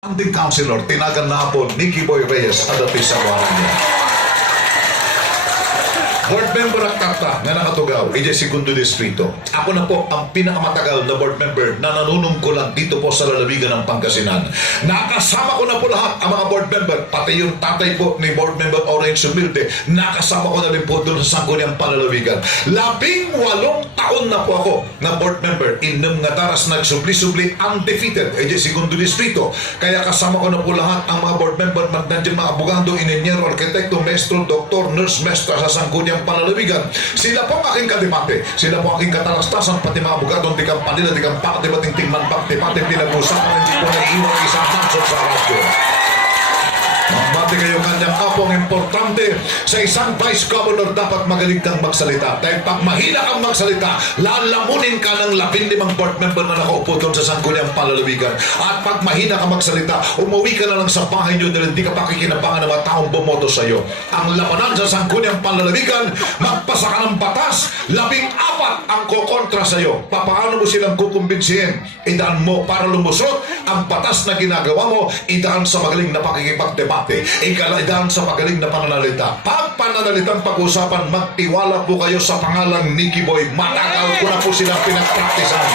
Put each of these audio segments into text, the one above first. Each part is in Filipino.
Acting Councilor, tinagan na po Nicky Boy Reyes, adati sa waran niya. Board member at kata na nakatugaw, ije segundo distrito. Ako na po ang pinakamatagal na board member na nanunungkulan dito po sa lalawigan ng Pangasinan. Nakasama ko na po lahat ang mga board member, pati yung tatay po ni board member Orange Humilde, nakasama ko na rin po doon sa sangguniang palalawigan. 18 taon na po ako na board member, inom nga daras nagsubli-subli undefeated, ije segundo distrito. Kaya kasama ko na po lahat ang mga board member, nandiyan mga abogado, inenyero, arkitekto, maestro, doktor, nurse, mestra sa sangguniang palalawigan. Sila po ang aking kadimate, sila po ang aking katalastasan, pati mga abogadong di kampanila, di kampak, di bating tingman, pati pinag-usapan, hindi po naiiwan isang mansot sa radyo. Mabati kayo kanyang apong importante sa isang vice governor, dapat magaling kang magsalita. Dahil pag mahina kang magsalita, lalamunin ka ng 15 board member na nakaupo doon sa sangguniang palalawigan. At pag mahina kang magsalita, umuwi ka na lang sa bahay nyo dahil hindi ka pakikinabangan ng mga taong bumoto sa iyo. Ang labanan sa sangguniang palalawigan, magpasa ka ng batas, 14 ang kokontra sa iyo. Paano mo silang kukumbinsihin? Idaan mo para lumusot ang batas na ginagawa mo, idaan sa magaling na pakikipagdebate. Ikalaidaan sa pagaling na pananalita. Pag pananalitang pag-usapan, magtiwala po kayo sa pangalang Nicky Boy. Matagal ko na po silang pinagpraktisan.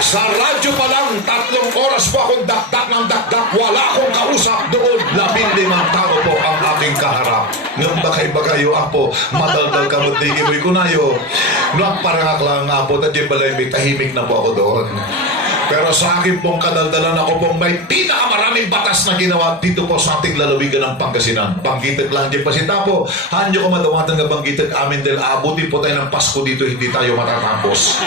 Sa radyo pa lang, 3 oras po akong dakdak ng dakdak. Wala akong kausap doon. 15 tao po ang aking kaharap. Nung bakay-bakayo ako, madaldal ka mo, Nicky Boy kunayo. Nung parangak lang nga po, tadyo balay, may tahimik na po ako doon. Pero sa akin pong kadaldalan, ako pong may pinakamaraming batas na ginawa dito po sa ating lalawigan ng Pangasinan. Banggitak lang dyan pa si Tapo. Hanyo ko madawatan nga banggitak amin dahil aabutin po tayo ng Pasko dito, hindi tayo matatapos.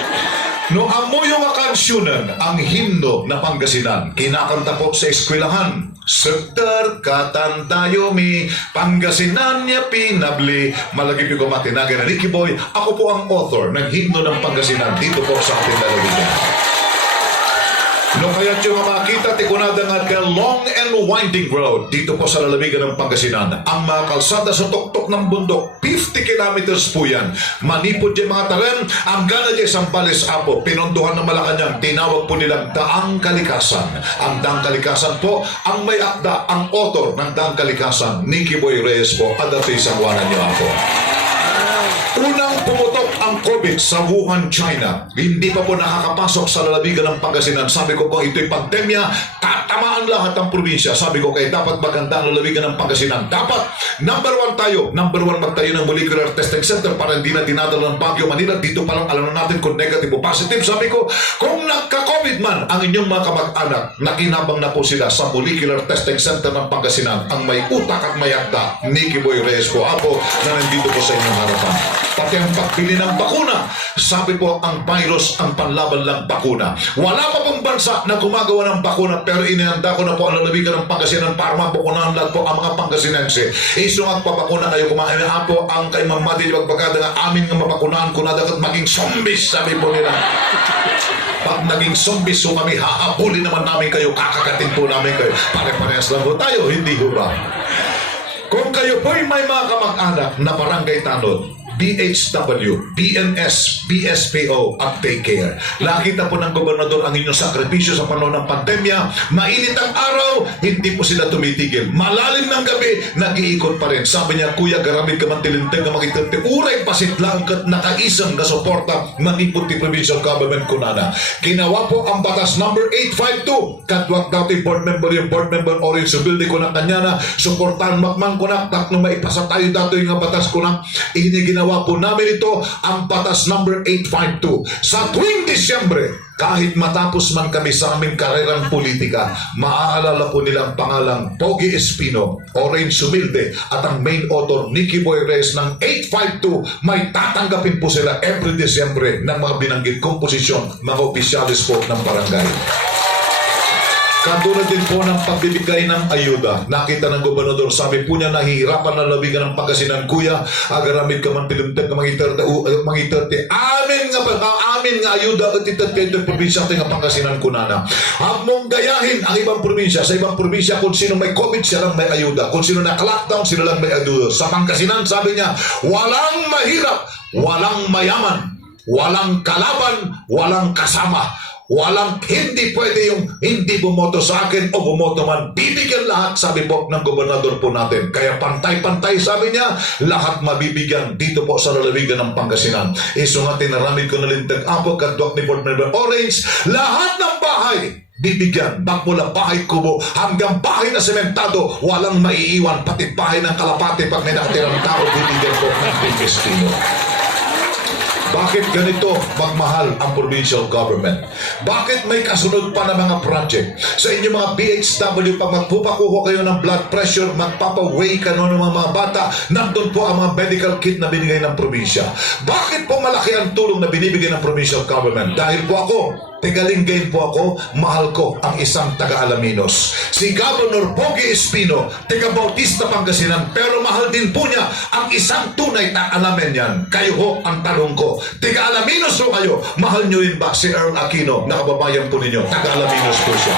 No amo yung akansyonan, ang himno na Pangasinan, kinakanta po sa eskwelahan. Sektor Katandayomi, Pangasinan niya pinabli. Malagip yung matinagan na Nicky Boy. Ako po ang author ng himno ng Pangasinan dito po sa ating lalawigan. No kaya yung makakita, tikunada nga ka long and winding road dito po sa lalawigan ng Pangasinan. Ang mga kalsada sa tuktok ng bundok, 50 kilometers po yan. Manipod yung mga talan, ang gana dyan Sambales Apo, pinondohan ng Malacanang, tinawag po nilang Daang Kalikasan. Ang Daang Kalikasan po, ang may akda, ang author ng Daang Kalikasan, Nicky Boy Reyes po, adati sa wanan niyo ako. Unang pumutok ang COVID sa Wuhan, China. Hindi pa po nakakapasok sa lalawigan ng Pangasinan. Sabi ko, kung ito'y pandemya, tatamaan lahat ng probinsya. Sabi ko, kaya dapat maganda ang lalawigan ng Pangasinan. Dapat, number 1 tayo. Number 1 magtayo ng molecular testing center para hindi na dinadala ng Baguio, Manila. Dito pa lang alam natin kung negative o positive. Sabi ko, kung nagka-COVID man ang inyong mga kamag-anak, nakinabang na po sila sa molecular testing center ng Pangasinan. Ang may utak at may akda, Nicky Boy Reyes po ako, na nandito po sa inyong harapan. Pati ang pagbili ng bakuna, sabi po ang virus ang panlaban lang bakuna. Wala pa pong bansa na gumagawa ng bakuna, pero inihanda ko na po ang lalawigan ng Pangasinan para mabukunahan lahat po ang mga Pangasinense. Isungat pa bakuna kayo kumain na po ang kay Mamadi Wagbagada nga amin nga mabakunahan ko na dapat maging zombies, sabi po nila. Pag naging zombies so kami, hahabulin naman namin kayo, kakagatin po namin kayo. Pare-parehas lang po tayo, hindi hura. Kung kayo po'y may mga kamag-anak na barangay tanod, BHW, PNS, BSPO at Take Care. Nakita po ng gobernador ang inyong sakripisyo sa panahon ng pandemya. Mainit ang araw, hindi po sila tumitigil. Malalim ng gabi, nag-iikot pa rin. Sabi niya, Kuya, garamid ka man tilintag na makiterte. Uray pasit lang kat nakaisang na suporta mag-ipot ni provincial government kunana. Ginawa po ang batas number 852. Katwag dati board member yung board member Orange Humilde ko na kanya na suportahan makman ko na tatlong maipasa tayo dato yung batas ko na ginawa po namin ito ang batas number 852. Sa tuwing Disyembre, kahit matapos man kami sa aming karerang politika, maaalala po nilang pangalang Pogi Espino, Orange Humilde at ang main author Nicky Boy Reyes ng 852. May tatanggapin po sila every Disyembre ng mga binanggit kong posisyon, mga opisyalis po ng barangay. Katulad din po ng pagbibigay ng ayuda. Nakita ng gobernador, sabi po niya, nahihirapan na labigan ng Pangasinan. Kuya, agaramid ka man pilimtag ka mangiterte. Amin nga ayuda at itatpid ng probinsya ating Pangasinan kunana. Ang mong gayahin ang ibang probinsya. Sa ibang probinsya, kung sino may COVID, siya lang may ayuda. Kung sino naka-lockdown, sila lang may ayuda. Sa Pangasinan, sabi niya, walang mahirap, walang mayaman, walang kalaban, walang kasama. Walang hindi pwede yung hindi bumoto sa akin o bumoto man. Bibigyan lahat, sabi po ng gobernador po natin. Kaya pantay-pantay, sabi niya, lahat mabibigyan dito po sa lalawigan ng Pangasinan. Isungatin na ramid ko na lintag apo, kadwak ni Board Member Orange, lahat ng bahay bibigyan, magmula bahay kubo hanggang bahay na sementado, walang maiiwan, pati bahay ng kalapate pag may nakatirang tao, bibigyan po ng Espino. Bakit ganito magmahal ang provincial government? Bakit may kasunod pa na mga project? Sa inyong mga BHW, pag magpupakuho kayo ng blood pressure, magpapaweigh ka ng mga bata, nandun po ang mga medical kit na binigay ng probinsya. Bakit po malaki ang tulong na binibigay ng provincial government? Dahil po ako, Tigalingayin po ako, mahal ko ang isang taga-Alaminos. Si Governor Pogi Espino, taga Bautista, Pangasinan, pero mahal din po niya ang isang tunay na Alamenian. Kayo ho ang tanong ko. Taga-Alaminos ho kayo, mahal niyo rin ba si Earl Aquino, na kababayan po ninyo? Taga-Alaminos po siya.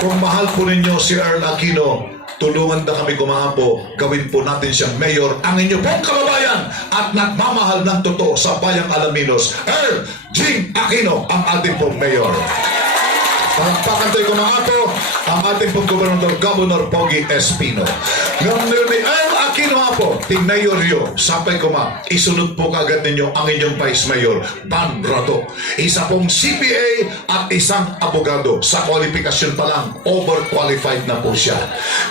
Kung mahal po ninyo si Earl Aquino, tulungan na kami kumahapo, gawin po natin siyang mayor, ang inyo pong kababayan at nagmamahal ng totoo sa bayang Alaminos, Earl Jing Aquino, ang ating pong mayor. Palakpakan tayo kumahapo ang ating pong Governor Pogi Espino. Ngayon ni Earl Aquino po, tingnayor nyo, sapay ko isunod po kagad ninyo ang inyong Vice Mayor, Ban Rato. Isa pong CPA at isang abogado. Sa kwalifikasyon pa lang, overqualified na po siya.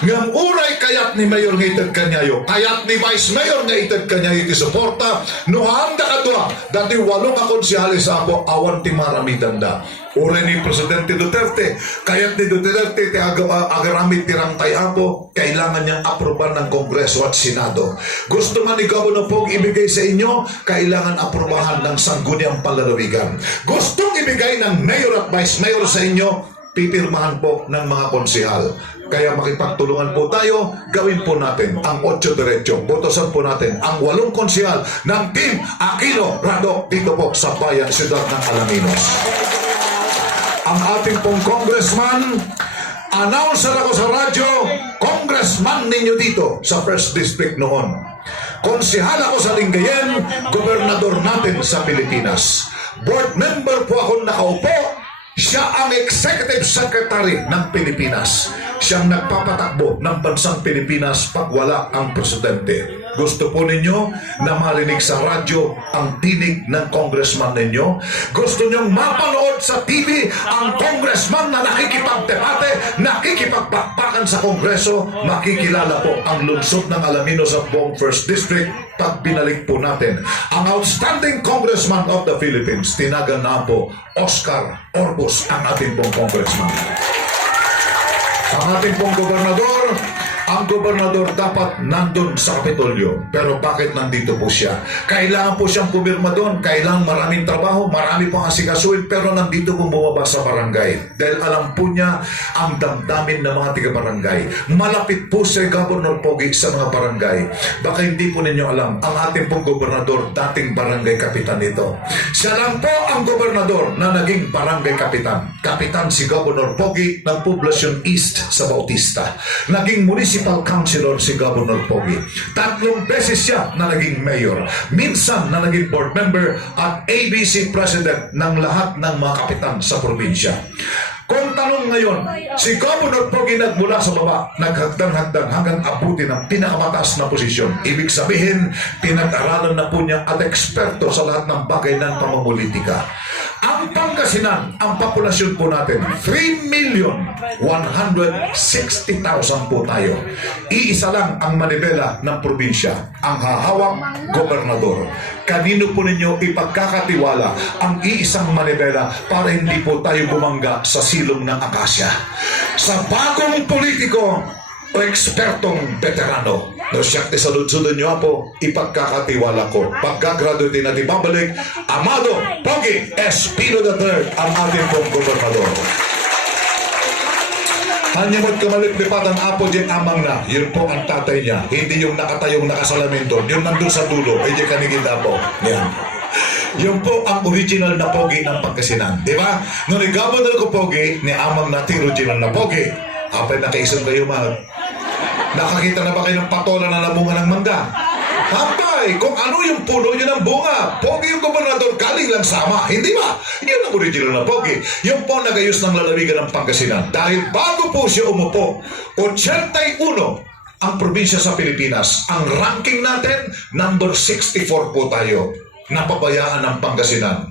Ngam uray kayat ni Mayor nga itag kanyayo, kayat ni Vice Mayor nga itag kanyayo isuporta, nuhanda ka doa, dati 8 akonsyales ako, awan ti maramitan da. Uri ni Presidente Duterte, kayat ni Duterte agaramit tirang tayapo, kailangan niyang aproban ng Kongreso at Senado. Gusto man ni Governor Pog ibigay sa inyo, kailangan aprobahan ng sangguniang panlalawigan. Gustong ibigay ng Mayor at Vice Mayor sa inyo, pipirmahan po ng mga konsehal. Kaya makipagtulungan po tayo, gawin po natin ang 8 diretso. Botosan po natin ang 8 konsehal ng Team Aquino Rado dito po sa bayan, siyudad ng Alaminos. Ang ating pong congressman, announcer ako sa radyo, congressman ninyo dito sa 1st District noon. Konsehal ako sa Lingayen, gobernador natin sa Pilipinas. Board member po ako nakaupo, siya ang Executive Secretary ng Pilipinas. Siyang nagpapatakbo ng bansang Pilipinas pag wala ang presidente. Gusto po ninyo na marinig sa radyo ang tinig ng congressman ninyo? Gusto nyong mapanood sa TV ang congressman na nakikipagdebate, nakikipagpakpakan sa Kongreso? Makikilala po ang lungsod ng Alaminos at buong 1st District pag binalik po natin ang outstanding congressman of the Philippines. Tinagan na po Oscar Orbos ang ating pong congressman. Ang ating pong gobernador, ang gobernador dapat nandun sa Kapitolyo. Pero bakit nandito po siya? Kailangan po siyang pumirma doon. Kailangan maraming trabaho, marami pong asikasuhin, pero nandito po bumaba sa barangay. Dahil alam po niya ang damdamin ng mga tiga-barangay. Malapit po si Governor Pogi sa mga barangay. Baka hindi po ninyo alam, ang ating pong gobernador, dating barangay kapitan ito. Siya lang po ang gobernador na naging barangay kapitan. Kapitan si Governor Pogi ng Poblacion East sa Bautista. Naging municipal councilor si Governor Pogi. 3 beses siya na naging mayor. Minsan na naging board member at ABC president ng lahat ng mga kapitan sa probinsya. Kung tanong ngayon, si Governor Pogi nagmula sa baba, naghagdan-hagdan hanggang abuti ng pinakamataas na posisyon. Ibig sabihin, pinag-aralan na po niya at eksperto sa lahat ng bagay ng pamumulitika. Ang Pangasinan, ang populasyon po natin, 3,160,000 po tayo. Iisa lang ang manibela ng probinsya, ang hahawak gobernador. Kanino po ninyo ipagkakatiwala ang iisang manibela para hindi po tayo bumangga sa silong ng akasya? Sa bagong politiko o ekspertong veterano, no siya sa lutsudan nyo po, ipagkakatiwala ko. Pagkagraduate natin babalik, Amado Pogi Espino III, ang ating pong gobernador. Hanyamot kamalip-lipat ang apo dyan amang na. Yun po ang tatay niya. Hindi yung nakatayong nakasalamin doon. Yun nandun sa dulo. Ay dyan kanigita po. Yan. Yun po ang original na Pogi ng Pangasinan. Di ba? Nung i-governor ko Pogi, ni amang na original na Pogi. Apay nakaisang kayo, mahal. Nakakita na ba kayo ng patola na lamungan ng mangga? Hapay! buhay kung ano yung puno yun ang bunga. Pogi yung gobernador, galing lang sama. Hindi ba? Yun ang original na pogi. Yung po nagayos ng lalawigan ng Pangasinan. Dahil bago po siya umupo, 81 ang probinsya sa Pilipinas. Ang ranking natin, number 64 po tayo. Napabayaan ng Pangasinan.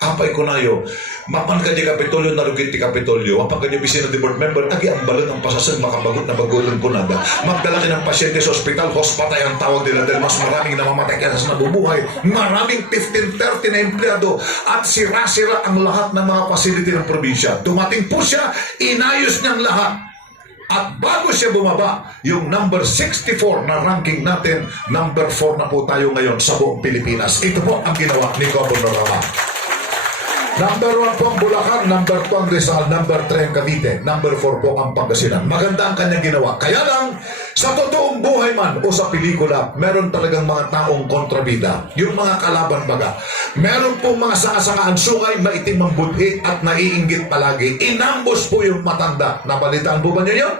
Apay ko nayo, mapan ka di Kapitolyo, narugit di Kapitolyo, mapan ka di Opisina de Board Member, agi ang balon ng pasasan, makabagot na bagulong punada. Magdala ng pasyente sa ospital, hospatay ang tawag nila dahil mas maraming namamatay kaya sa nabubuhay. Maraming 15-30 na empleyado at sira-sira ang lahat ng mga facility ng probinsya. Dumating po siya, inayos niyang lahat. At bago siya bumaba, yung number 64 na ranking natin, number 4 na po tayo ngayon sa buong Pilipinas. Ito po ang ginawa ni Governor Rama. Number 1 po ang Bulacan, number 2 ang Rizal, number 3 ang Cavite, number 4 po ang Pangasinan. Maganda ang kanyang ginawa. Kaya lang, sa totoong buhay man o sa pelikula, meron talagang mga taong kontrabida. Yung mga kalaban baga. Meron po mga sangasangaan sungay, maitim ang budhi at naiinggit palagi. Inambos po yung matanda. Nabalitaan po ba niyo yun?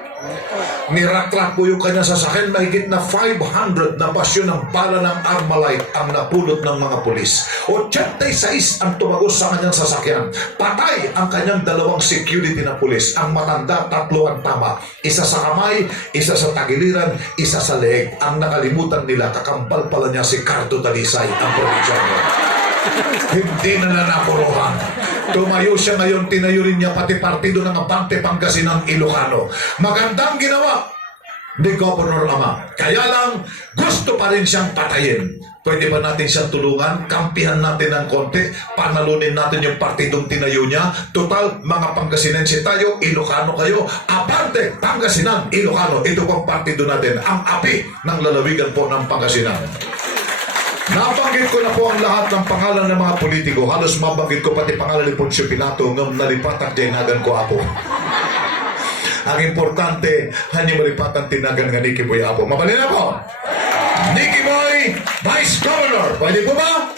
Niratrak po yung kanyang sasakyan, mahigit na 500 na pasyon ng bala ng Armalite ang napulot ng mga pulis. 86 ang tumagos sa kanyang sasakyan. Patay ang kanyang dalawang security na pulis. Ang matanda, 3 ang tama. Isa sa kamay, isa sa tagiliran, isa sa leeg. Ang nakalimutan nila, kakambal pala niya si Cardo Dalisay, ang probinsyano. Hindi na nanapuruhan. Tumayo siya ngayon, tinayo rin niya pati partido ng Abante Pangasinan Ilocano. Magandang ginawa ni Governor Ama. Kaya lang, gusto pa rin siyang patayin. Pwede ba natin siyang tulungan? Kampihan natin ng konti, panalunin natin yung partidong tinayo niya. Total, mga Pangasinense tayo, Ilocano kayo. Abante Pangasinan Ilocano. Ito pong partido natin, ang api ng lalawigan po ng Pangasinan. Nabanggit ko na po ang lahat ng pangalan ng mga politiko. Halos mabanggit ko pati pangalan ni Poncio Pilato ng nalipatak dinagan ko apo. Ang importante, hanyo malipatan tinagan nga Nicky Boy apo. Mabali na po! Nicky Boy, Vice Governor! Pwede po ba?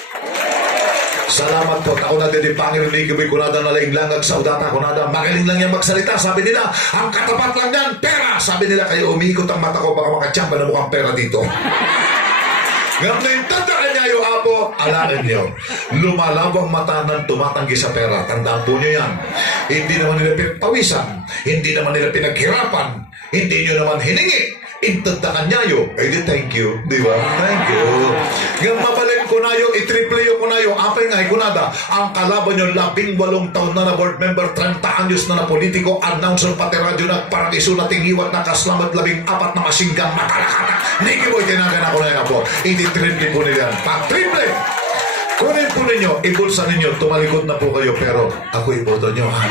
Salamat po. Ako na din Panginoon Nicky Boy kunada na laing langag sa udata kunada. Magaling lang yan magsalita. Sabi nila, ang katapat lang yan, pera! Sabi nila, kayo umikot ang mata ko baka makatsamba na mukhang pera dito. Ngayon na yung tandaan niya yung apo, alain niyo. Lumalabang mata ng tumatanggi sa pera. Tandaan po niyo yan. Hindi naman nila pinagpawisan. Hindi naman nila pinaghirapan. Hindi niyo naman hiningi. Intandaan niya yun. Eh di thank you. Di ba? Thank you. Ngayon mabalin ko na yun, itriple ko na yun. Apay nga, ikunada. Ang kalaban nyo, 18 taon na board member, 30 anyos na politiko, announcer pati radyo na paradiso na tingiwat na kaslamat 14 na masinggang matalakata. Nicky Boy, tinagan ako na yan po. Iti-triple po nila. Pag-triple! Kunin po ninyo, ibulsa ninyo, tumalikod na po kayo, pero ako iboto nyo, ha?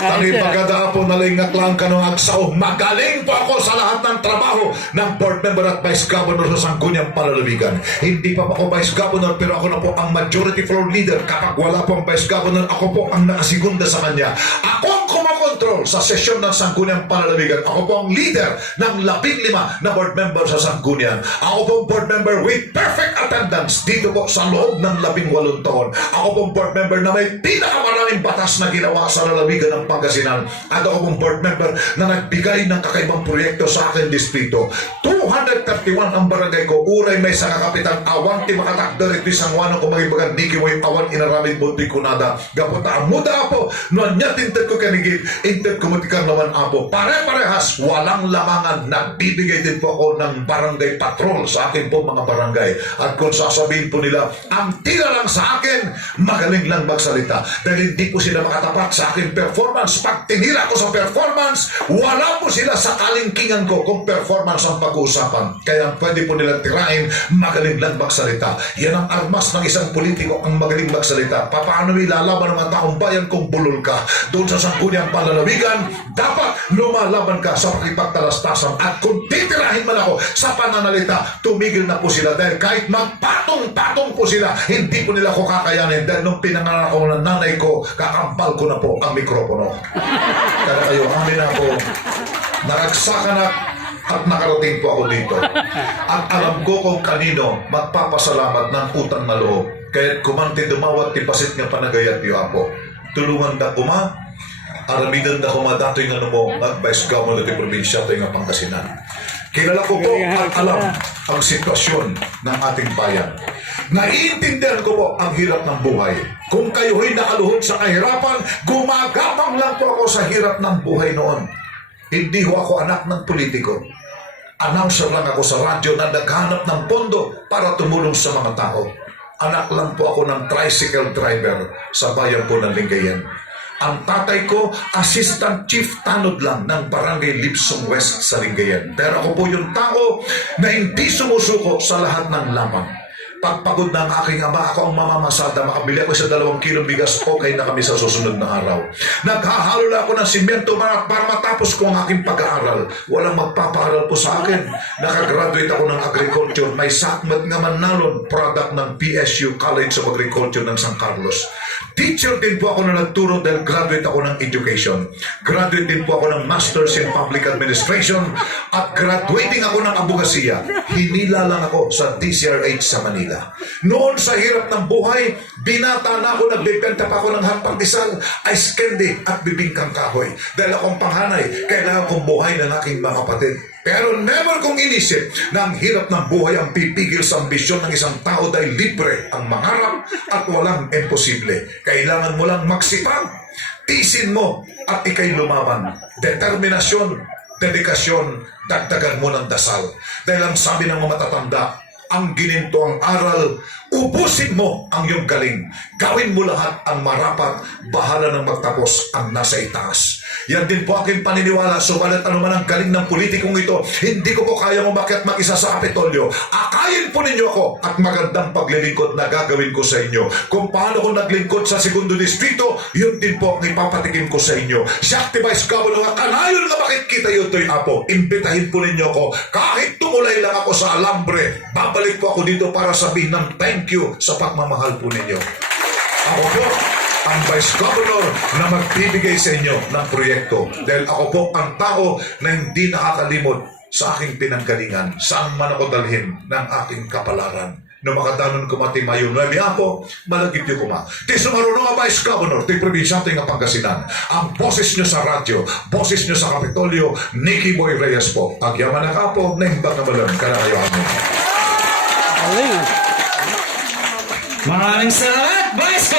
Tali pagkadaan po nalingak lang kanong agsaw. Magaling po ako sa lahat ng trabaho ng board member at vice governor sa Sangguniang Panlalawigan. Hindi pa ako vice governor pero ako na po ang majority floor leader. Kapag wala po ang vice governor, ako po ang nakasigunda sa kanya. Ako ang kumakontrol sa sesyon ng Sangguniang Panlalawigan. Ako po ang leader ng 15 na board member sa Sangguniang. Ako po ang board member with perfect attendance dito po sa loob ng 18 taon. Ako po ang board member na may pinakamaraming batas na ginawa sa lalawigan ng Pangasinan. At ako pong board member na nagbigay ng kakaibang proyekto sa akin distrito. 231 ang barangay ko. Uray may sa kakapitan. Awan ti makatakdar ito isang wanong kumagibagan. Niki mo yung awan inaramid mo ito'y kunada. Gapunta ang muda apo. Noon niya tinted ko kanigit. Inted ko matikang naman apo. Pare-parehas. Walang lamangan. Nagbibigay din po ako ng barangay patrol sa akin po mga barangay. At kung sasabihin po nila, ang tila lang sa akin, magaling lang magsalita. Dahil hindi po sila makatapat sa akin performance. Pag tinira ko sa performance, wala po sila sa kalingkingan ko kung performance ang pag-uusapan. Kaya pwede po nilang tirahin, magaling lang magsalita. Yan ang armas ng isang politiko, ang magaling magsalita. Paano ilalaban ng mga taong bayan kung bulol ka? Doon sa Sangguniang Panlalawigan, dapat lumalaban ka sa pakipagtalastasan. At kung titirahin man ako sa pananalita, tumigil na po sila. Dahil kahit magpatong-patong po sila, hindi po nila ko kakayanin. Dahil nung pinanganak ako ng nanay ko, kakampal ko na po ang mikropono. Kaya kayo, amin na po, naragsakan at nakarating po ako dito. At alam ko kung kanino magpapasalamat ng utang na loob. Kaya kumanti dumawat tipasit nga panagayat yung apo. Tulungan da kuma, aramidan da kuma dato'y nga mo, mag-vice governor ng probinsya, ito yung Pangasinan. Kilala ko po at alam ang sitwasyon ng ating bayan. Naiintindihan ko po ang hirap ng buhay. Kung kayo'y nakaluhod sa kahirapan, gumagapang lang po ako sa hirap ng buhay noon. Hindi ho ako anak ng politiko. Announcer lang ako sa radyo na naghanap ng pondo para tumulong sa mga tao. Anak lang po ako ng tricycle driver sa bayan po ng Lingayen. Ang tatay ko, assistant chief tanod lang ng Barangay Lipsong West sa Lingayen. Pero ako po yung tao na hindi sumusuko sa lahat ng lamang. Pagpagod ng aking ama, ako ang mamamasada, makabili ako sa 2 kilong bigas, okay na kami sa susunod na araw. Naghahalo na ako ng simento para matapos ko ang aking pag-aaral. Walang magpapaaral po sa akin. Nakagraduate ako ng agriculture, may sakmat nga manalon, product ng PSU College of Agriculture ng San Carlos. Teacher din po ako na nagturo dahil graduate ako ng education. Graduate din po ako ng Masters in Public Administration at graduating ako ng abogasiya. Hinila lang ako sa DCRH sa Manila. Noon sa hirap ng buhay, binata na ako, nagbibenta pa ako ng hapagdisal, ice candy at bibingkang kahoy. Dahil akong panghanay, kailangan kong buhay ng aking mga kapatid. Pero never kong inisip na ang hirap ng buhay ang pipigil sa ambisyon ng isang tao dahil libre ang mangarap at walang imposible. Kailangan mo lang magsipag, tisin mo at ikay lumaban. Determinasyon, dedikasyon, dagdagan mo ng dasal. Dahil ang sabi ng mga matatanda, ang gininto ang aral, ubusin mo ang iyong galing. Gawin mo lahat ang marapat, bahala ng magtapos ang nasa itaas. Yan din po aking paniniwala, subalit anuman ang galing ng politikong ito, hindi ko po kaya umakyat mag-isa sa Kapitolyo. Akayin po ninyo ako at magandang paglilingkod na gagawin ko sa inyo. Kung paano ko naglingkod sa 2nd Distrito, yun din po ang ipapatikim ko sa inyo. Siya Vice Governor, kanayon nga makikita yun to'y apo. Imbitahin po ninyo ako. Kahit tumulay lang ako sa alambre, babalik po ako dito para sabihin ng thank you sa pagmamahal po ninyo. Ako po ang Vice Governor na magbibigay sa inyo ng proyekto. Dahil ako po ang tao na hindi nakakalimot sa aking pinanggalingan. Saan man ako dalhin ng aking kapalaran. No makadanon ko matimayon na niya po, malagip niyo kuma. Di sumarunong ang Vice Governor, di probinsyante nga Pangasinan. Ang boses niyo sa radyo, boses niyo sa Kapitolyo, Nicky Boy Reyes po. Agyaman na ka po, naimbag na malam, kanayaan mo. Maraming salamat, Vice